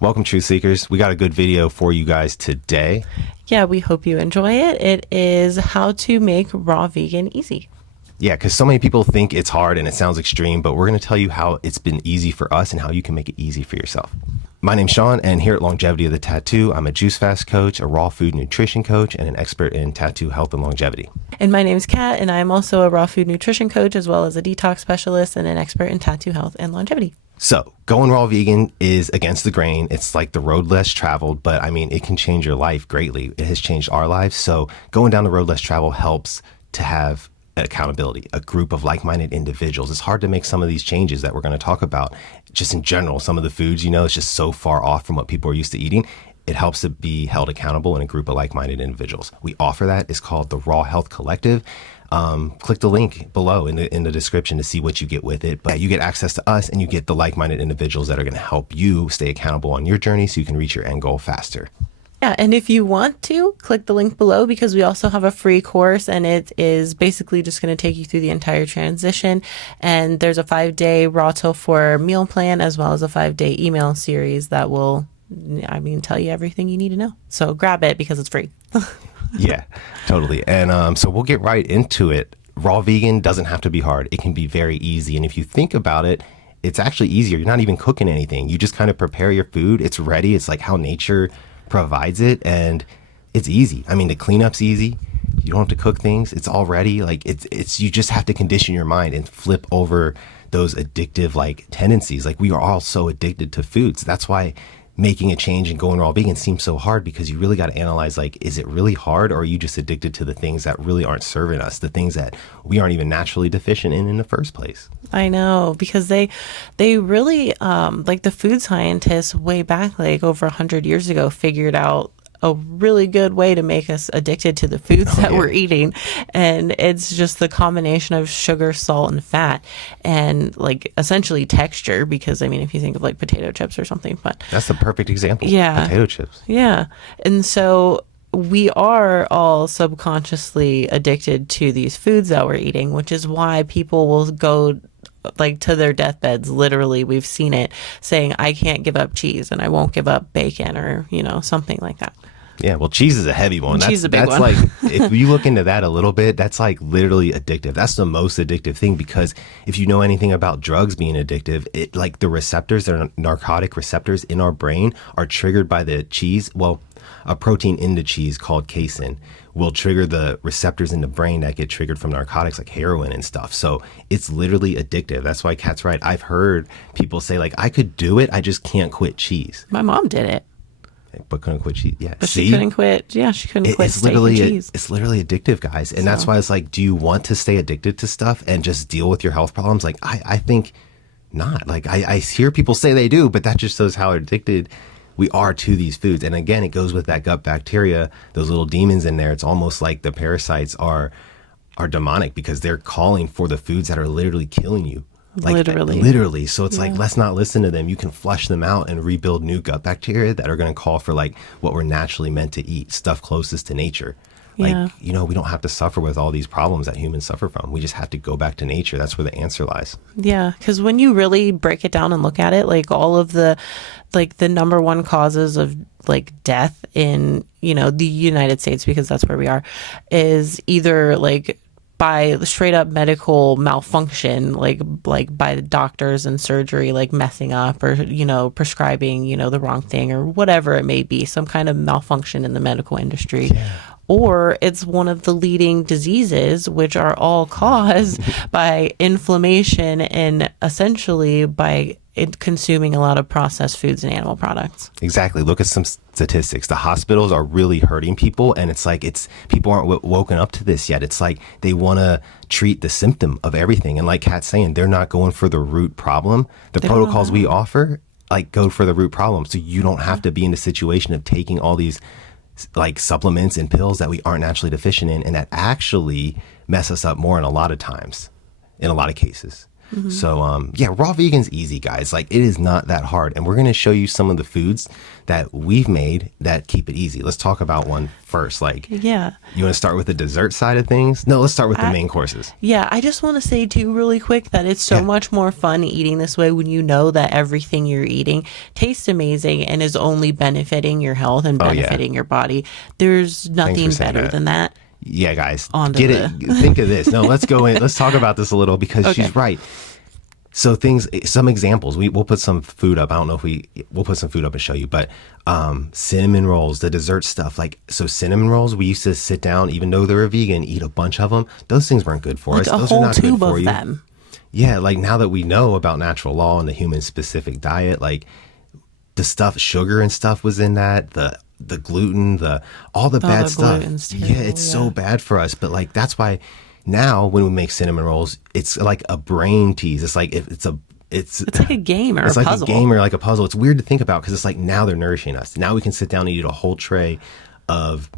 Welcome, Truth Seekers. We got a good video for you guys today. Yeah, we hope you enjoy it. It is how to make raw vegan easy. Yeah, because so many people think it's hard and it sounds extreme, but we're going to tell you how it's been easy for us and how you can make it easy for yourself. My name's Sean, and here at Longevity of the Tattoo, I'm a juice fast coach, a raw food nutrition coach, and an expert in tattoo health and longevity. And my name's Kat, and I'm also a raw food nutrition coach, as well as a detox specialist and an expert in tattoo health and longevity. So going raw vegan is against the grain. It's like the road less traveled, but I mean, it can change your life greatly. It has changed our lives. So going down the road less traveled helps to have accountability, a group of like-minded individuals. It's hard to make some of these changes that we're going to talk about. Just in general, some of the foods, it's just so far off from what people are used to eating. It helps to be held accountable in a group of like-minded individuals. We offer that. It's called the Raw Health Collective. Click the link below in the description to see what you get with it. But you get access to us and you get the like-minded individuals that are going to help you stay accountable on your journey so you can reach your end goal faster. Yeah, and if you want to, click the link below because we also have a free course and it is basically just going to take you through the entire transition. And there's a 5-day raw till 4 meal plan as well as a 5-day email series that will, tell you everything you need to know. So grab it because it's free. Yeah, totally. And so we'll get right into it. Raw vegan doesn't have to be hard. It can be very easy. And if you think about it, it's actually easier. You're not even cooking anything. You just kind of prepare your food. It's ready. It's like how nature provides it, and it's easy. I mean, the cleanup's easy. You don't have to cook things. It's all ready. Like it's you just have to condition your mind and flip over those addictive tendencies. Like we are all so addicted to foods. That's why making a change and going raw vegan seems so hard, because you really got to analyze, is it really hard, or are you just addicted to the things that really aren't serving us, the things that we aren't even naturally deficient in the first place? I know, because they really, the food scientists way back, over 100 years ago, figured out a really good way to make us addicted to the foods that we're eating. And it's just the combination of sugar, salt, and fat, and essentially texture, because if you think of potato chips or something, but that's the perfect example. Yeah. Potato chips. Yeah. And so we are all subconsciously addicted to these foods that we're eating, which is why people will go to their deathbeds, literally, we've seen it, saying, I can't give up cheese and I won't give up bacon, or, something like that. Yeah, well, cheese is a heavy one. Cheese is a big one. If you look into that a little bit, that's literally addictive. That's the most addictive thing, because if you know anything about drugs being addictive, the receptors, that are narcotic receptors in our brain, are triggered by the cheese. Well, a protein in the cheese called casein will trigger the receptors in the brain that get triggered from narcotics like heroin and stuff. So it's literally addictive. That's why Kat's right. I've heard people say I could do it, I just can't quit cheese. My mom did it. But couldn't quit cheese. Yeah. But she couldn't quit. Yeah, she couldn't quit steak and cheese. It's literally addictive, guys. And that's why it's do you want to stay addicted to stuff and just deal with your health problems? I think not. I hear people say they do, but that just shows how addicted we are to these foods. And again, it goes with that gut bacteria, those little demons in there. It's almost like the parasites are demonic, because they're calling for the foods that are literally killing you. Literally. So it's let's not listen to them. You can flush them out and rebuild new gut bacteria that are going to call for what we're naturally meant to eat, stuff closest to nature. We don't have to suffer with all these problems that humans suffer from. We just have to go back to nature. That's where the answer lies. Yeah, because when you really break it down and look at it, all of the the number one causes of death in the United States, because that's where we are, is either by straight up medical malfunction, by the doctors and surgery, messing up, or, prescribing, the wrong thing, or whatever it may be, some kind of malfunction in the medical industry. Yeah. Or it's one of the leading diseases, which are all caused by inflammation and essentially by consuming a lot of processed foods and animal products. Exactly. Look at some statistics. The hospitals are really hurting people, and it's people aren't woken up to this yet. It's they want to treat the symptom of everything. And like Kat's saying, they're not going for the root problem. The protocols we offer go for the root problem, so you don't have to be in the situation of taking all these supplements and pills that we aren't naturally deficient in, and that actually mess us up more in a lot of times, in a lot of cases. So, yeah, raw vegan's easy, guys. Like, it is not that hard. And we're going to show you some of the foods that we've made that keep it easy. Let's talk about one first. Like, Yeah. you want to start with the dessert side of things? No, let's start with the main courses. Yeah, I just want to say too really quick that it's so much more fun eating this way when you know that everything you're eating tastes amazing and is only benefiting your health and benefiting your body. There's nothing better than that. Yeah, guys, get it. Think of this. No, let's go in. Let's talk about this a little because she's right. So some examples. We'll put some food up. I don't know if we'll put some food up and show you, but cinnamon rolls, the dessert stuff. Like, so cinnamon rolls, we used to sit down, even though they were vegan, eat a bunch of them. Those things weren't good for us. A Those whole are not tube good for of you. them. Yeah, like now that we know about natural law and the human specific diet, like the stuff, sugar and stuff was in that, the gluten, all the bad stuff. Yeah, it's so bad for us. But like, that's why now when we make cinnamon rolls, it's like a brain tease. It's like, it's like a game or a puzzle. It's like a game or like a puzzle. It's weird to think about because it's like now they're nourishing us. Now we can sit down and eat a whole tray of,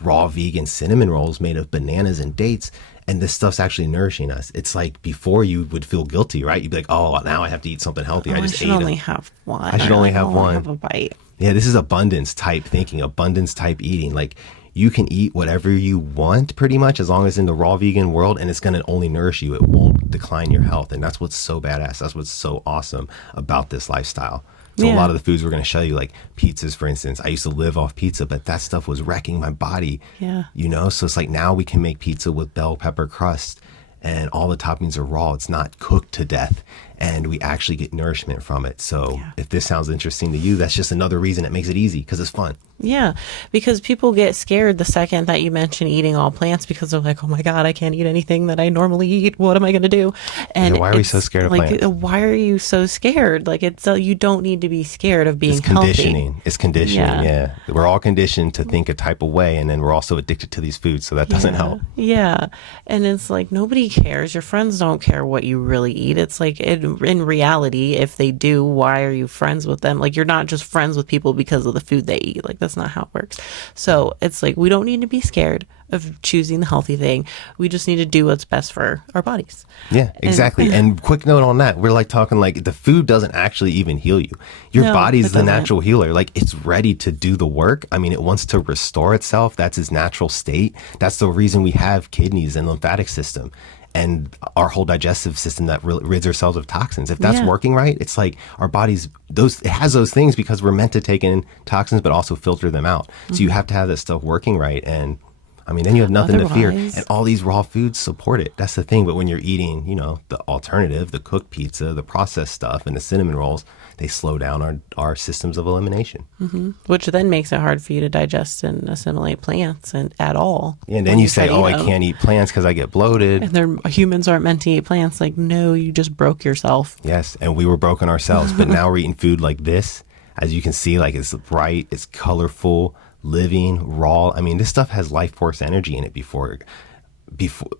raw vegan cinnamon rolls made of bananas and dates. And this stuff's actually nourishing us. It's like before you would feel guilty, right? You'd be like, oh, now I have to eat something healthy. I just ate only have one. I should only have one. Have a bite. Yeah, this is abundance type thinking, abundance type eating. Like, you can eat whatever you want pretty much as long as in the raw vegan world, and it's going to only nourish you. It won't decline your health. And that's what's so badass. That's what's so awesome about this lifestyle. So a lot of the foods we're going to show you, like pizzas, for instance. I used to live off pizza, but that stuff was wrecking my body. Yeah. So it's like now we can make pizza with bell pepper crust and all the toppings are raw. It's not cooked to death, and we actually get nourishment from it. So if this sounds interesting to you, that's just another reason it makes it easy, because it's fun. Yeah, because people get scared the second that you mention eating all plants because they're like, oh my God, I can't eat anything that I normally eat. What am I going to do? And why are we so scared of plants? Why are you so scared? Like, you don't need to be scared of being conditioning. healthy. It's conditioning, yeah. We're all conditioned to think a type of way, and then we're also addicted to these foods, so that doesn't help. Yeah, and it's like nobody cares. Your friends don't care what you really eat. It's like, in reality, if they do, why are you friends with them? Like, you're not just friends with people because of the food they eat. Like, that's not how it works. So it's like, we don't need to be scared of choosing the healthy thing. We just need to do what's best for our bodies. Yeah, exactly. And quick note on that, we're like talking like the food doesn't actually even heal you. Your body's the natural healer. Like, it's ready to do the work. I mean, it wants to restore itself. That's its natural state. That's the reason we have kidneys and lymphatic system and our whole digestive system that rids ourselves of toxins. If that's working right, it's like our bodies, it has those things because we're meant to take in toxins, but also filter them out. So you have to have that stuff working right. And I mean, then you have nothing to fear. And all these raw foods support it. That's the thing. But when you're eating, the alternative, the cooked pizza, the processed stuff, and the cinnamon rolls, they slow down our systems of elimination. Mm-hmm. Which then makes it hard for you to digest and assimilate plants at all. Yeah, and then you say, I can't eat plants because I get bloated. And humans aren't meant to eat plants. Like, no, you just broke yourself. Yes, and we were broken ourselves. But now we're eating food like this. As you can see, like, it's bright, it's colorful, living, raw. I mean, this stuff has life force energy in it before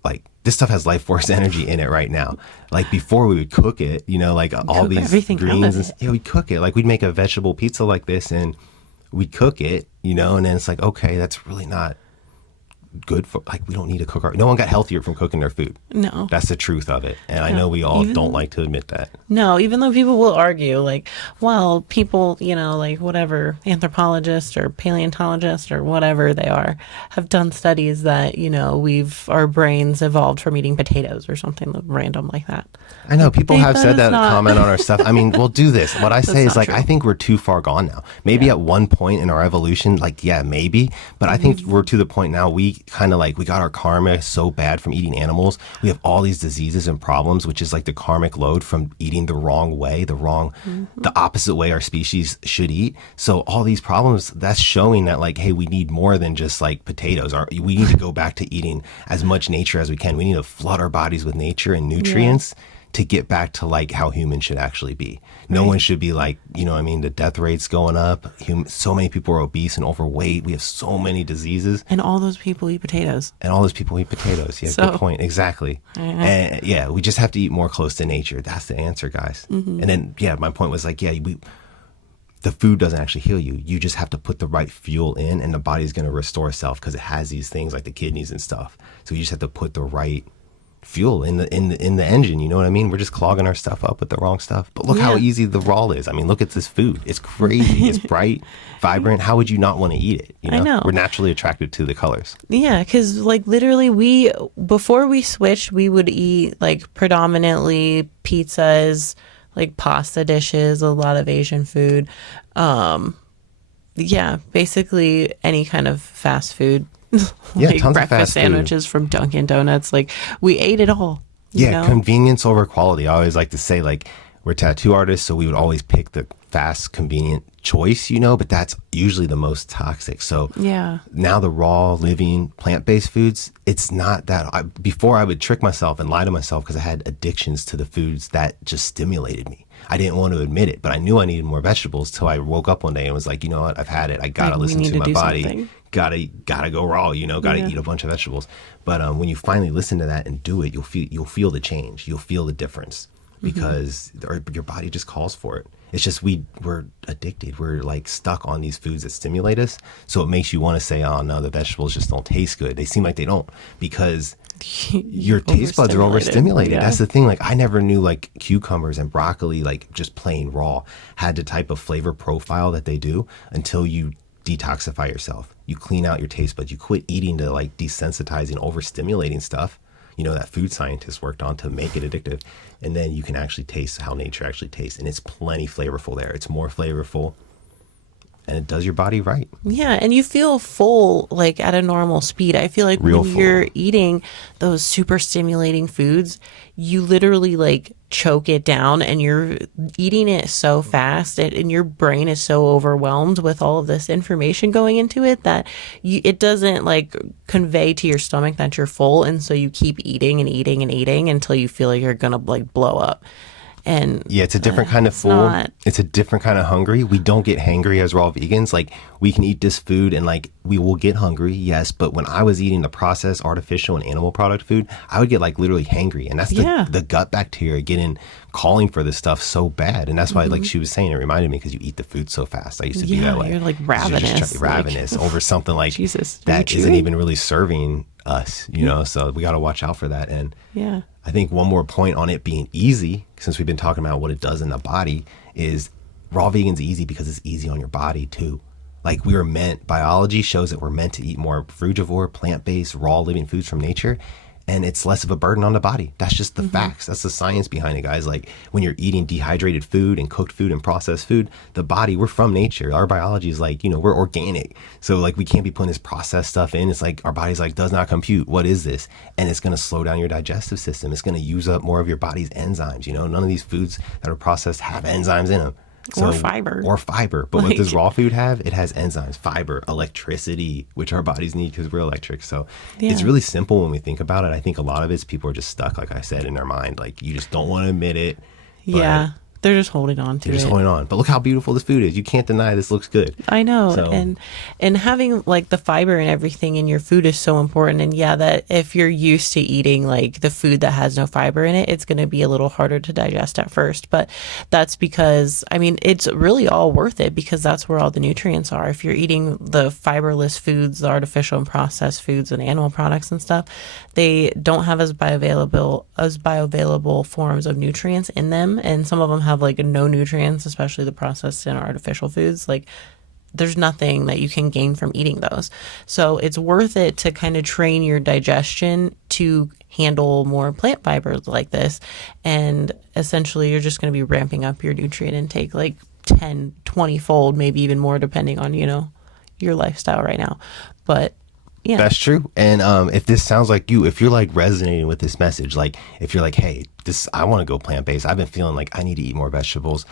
like, this stuff has life force energy in it right now. Like, before we would cook it, like all these greens, we'd cook it. Like, we'd make a vegetable pizza like this and we'd cook it, and then it's like, okay, that's really not good for, like, we don't need to cook no one got healthier from cooking their food. No. That's the truth of it. And I know we all don't like to admit that. No, even though people will argue, like, well, people, like whatever, anthropologists or paleontologists or whatever they are, have done studies that, our brains evolved from eating potatoes or something random like that. I know people have said that, comment on our stuff. I mean, we'll do this. What I say is, like, true. I think we're too far gone now. Maybe at one point in our evolution, like, maybe, but I think we're to the point now we kind of like, we got our karma so bad from eating animals. We have all these diseases and problems, which is like the karmic load from eating the wrong way, the opposite way our species should eat. So all these problems, that's showing that, like, hey, we need more than just like potatoes. We need to go back to eating as much nature as we can. We need to flood our bodies with nature and nutrients to get back to like how humans should actually be. No one should be like, the death rate's going up. So many people are obese and overweight. We have so many diseases. And all those people eat potatoes. Yeah, good point. Exactly. And we just have to eat more close to nature. That's the answer, guys. Mm-hmm. And then, my point was like, the food doesn't actually heal you. You just have to put the right fuel in, and the body's going to restore itself because it has these things like the kidneys and stuff. So you just have to put the right fuel in the engine. You know what I mean? We're just clogging our stuff up with the wrong stuff. But look how easy the raw is. I mean, look at this food. It's crazy. It's bright, vibrant. How would you not want to eat it? You know? I know. We're naturally attracted to the colors. Yeah, because like literally before we switched, we would eat like predominantly pizzas, like pasta dishes, a lot of Asian food. Yeah, basically any kind of fast food. Yeah, like tons breakfast of fast sandwiches from Dunkin' Donuts. Like we ate it all. You know? Convenience over quality. I always like to say, like, we're tattoo artists, so we would always pick the fast, convenient choice, you know, but that's usually the most toxic. So now the raw, living, plant-based foods, it's not that. Before I would trick myself and lie to myself because I had addictions to the foods that just stimulated me. I didn't want to admit it, but I knew I needed more vegetables till I woke up one day and was like, you know what, I've had it. I gotta listen to my body. Something. Gotta go raw, you know, gotta eat a bunch of vegetables. But when you finally listen to that and do it, you'll feel the change. You'll feel the difference because your body just calls for it. It's just we're addicted. We're like stuck on these foods that stimulate us. So it makes you want to say, oh no, the vegetables just don't taste good. They seem like they don't because your taste buds are overstimulated. Yeah. That's the thing. Like I never knew like cucumbers and broccoli, like just plain raw, had the type of flavor profile that they do until you detoxify yourself. You clean out your taste buds. You quit eating to like desensitizing, overstimulating stuff, you know, that food scientists worked on to make it addictive. And then you can actually taste how nature actually tastes. And it's plenty flavorful there. It's more flavorful. And it does your body right. Yeah, and you feel full like at a normal speed. I feel like you're eating those super stimulating foods, you literally like choke it down and you're eating it so fast and your brain is so overwhelmed with all of this information going into it that it doesn't like convey to your stomach that you're full. And so you keep eating and eating and eating until you feel like you're going to like blow up. And it's a different kind of full. It's a different kind of hungry. We don't get hangry as raw vegans. Like we can eat this food and like we will get hungry, yes. But when I was eating the processed, artificial, and animal product food, I would get like literally hangry, and that's the gut bacteria calling for this stuff so bad. And that's why, like she was saying, it reminded me because you eat the food so fast. I used to be that way. You're like ravenous, ravenous over something like Jesus, that isn't even really serving us, you know. So we got to watch out for that. And I think one more point on it being easy, since we've been talking about what it does in the body, is raw vegan's easy because it's easy on your body too. Like biology shows that we're meant to eat more frugivore, plant-based, raw living foods from nature. And it's less of a burden on the body. That's just the facts. That's the science behind it, guys. Like when you're eating dehydrated food and cooked food and processed food, the body, we're from nature. Our biology is like, you know, we're organic. So like we can't be putting this processed stuff in. It's like our body's like, does not compute. What is this? And it's going to slow down your digestive system. It's going to use up more of your body's enzymes. You know, none of these foods that are processed have enzymes in them. Or fiber. But what does raw food have? It has enzymes, fiber, electricity, which our bodies need because we're electric. So it's really simple when we think about it. I think a lot of it's people are just stuck, like I said, in their mind. Like you just don't want to admit it. Yeah. They're just holding on to it. They're just holding on. But look how beautiful this food is. You can't deny this looks good. I know. So. And having like the fiber and everything in your food is so important. And that if you're used to eating like the food that has no fiber in it, it's going to be a little harder to digest at first. But that's because, I mean, it's really all worth it because that's where all the nutrients are. If you're eating the fiberless foods, the artificial and processed foods and animal products and stuff, they don't have as bioavailable forms of nutrients in them. And some of them have like no nutrients, especially the processed and artificial foods. Like there's nothing that you can gain from eating those. So it's worth it to kind of train your digestion to handle more plant fibers like this. And essentially you're just going to be ramping up your nutrient intake like 10, 20 fold, maybe even more depending on, you know, your lifestyle right now. But yeah, that's true. And if this sounds like you, if you're like resonating with this message, like if you're like, hey, I want to go plant-based, I've been feeling like I need to eat more vegetables,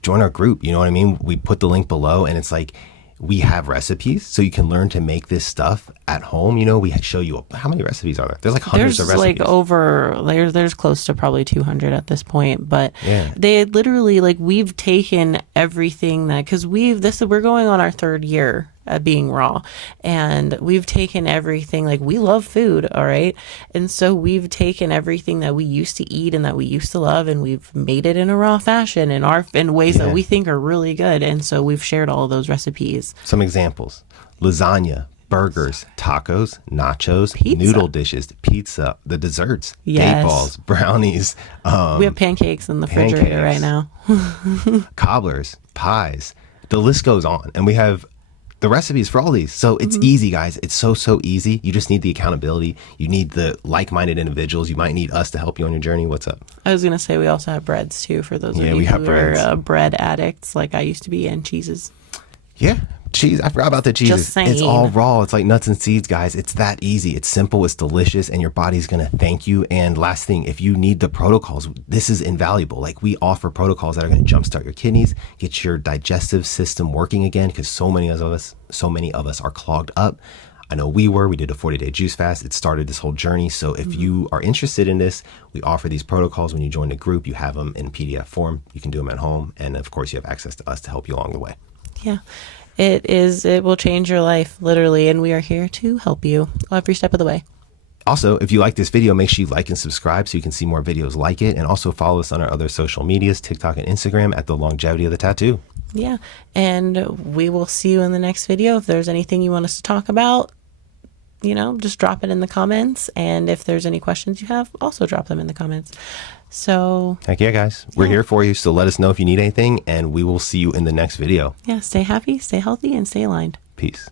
join our group. You know what I mean? We put the link below, and it's like we have recipes so you can learn to make this stuff at home. You know, we show you how many recipes are there? There's like hundreds of recipes. There's close to probably 200 at this point. But they literally like we've taken everything that because we're going on our third year being raw, and we've taken everything, like we love food, all right, and so we've taken everything that we used to eat and that we used to love, and we've made it in a raw fashion in ways that we think are really good, and so we've shared all of those recipes. Some examples: lasagna, burgers, tacos, nachos, Pizza. noodle dishes, pizza, the desserts, Yes. date balls, brownies, We have pancakes in the refrigerator right now. cobblers, pies. The list goes on. And we have the recipes for all these. So it's easy, guys. It's so easy. You just need the accountability. You need the like-minded individuals. You might need us to help you on your journey. What's up? I was going to say we also have breads too for those of Yeah, you we have who breads. are bread addicts like I used to be, and cheeses. Yeah. Cheese. I forgot about the cheese. Just saying. It's all raw. It's like nuts and seeds, guys. It's that easy. It's simple. It's delicious. And your body's going to thank you. And last thing, if you need the protocols, this is invaluable. Like, we offer protocols that are going to jumpstart your kidneys, get your digestive system working again, because so many of us are clogged up. I know we did a 40-day juice fast. It started this whole journey. So if you are interested in this, we offer these protocols. When you join the group, you have them in PDF form. You can do them at home. And of course, you have access to us to help you along the way. Yeah. It will change your life, literally, and we are here to help you every step of the way. Also, if you like this video, make sure you like and subscribe so you can see more videos like it. And also follow us on our other social medias, TikTok and Instagram, at The Longevity of the Tattoo. Yeah. And we will see you in the next video. If there's anything you want us to talk about, just drop it in the comments. And if there's any questions you have, also drop them in the comments. So, Heck yeah, guys. We're here for you. So let us know if you need anything, and we will see you in the next video. yeah, stay happy, stay healthy, and stay aligned. Peace.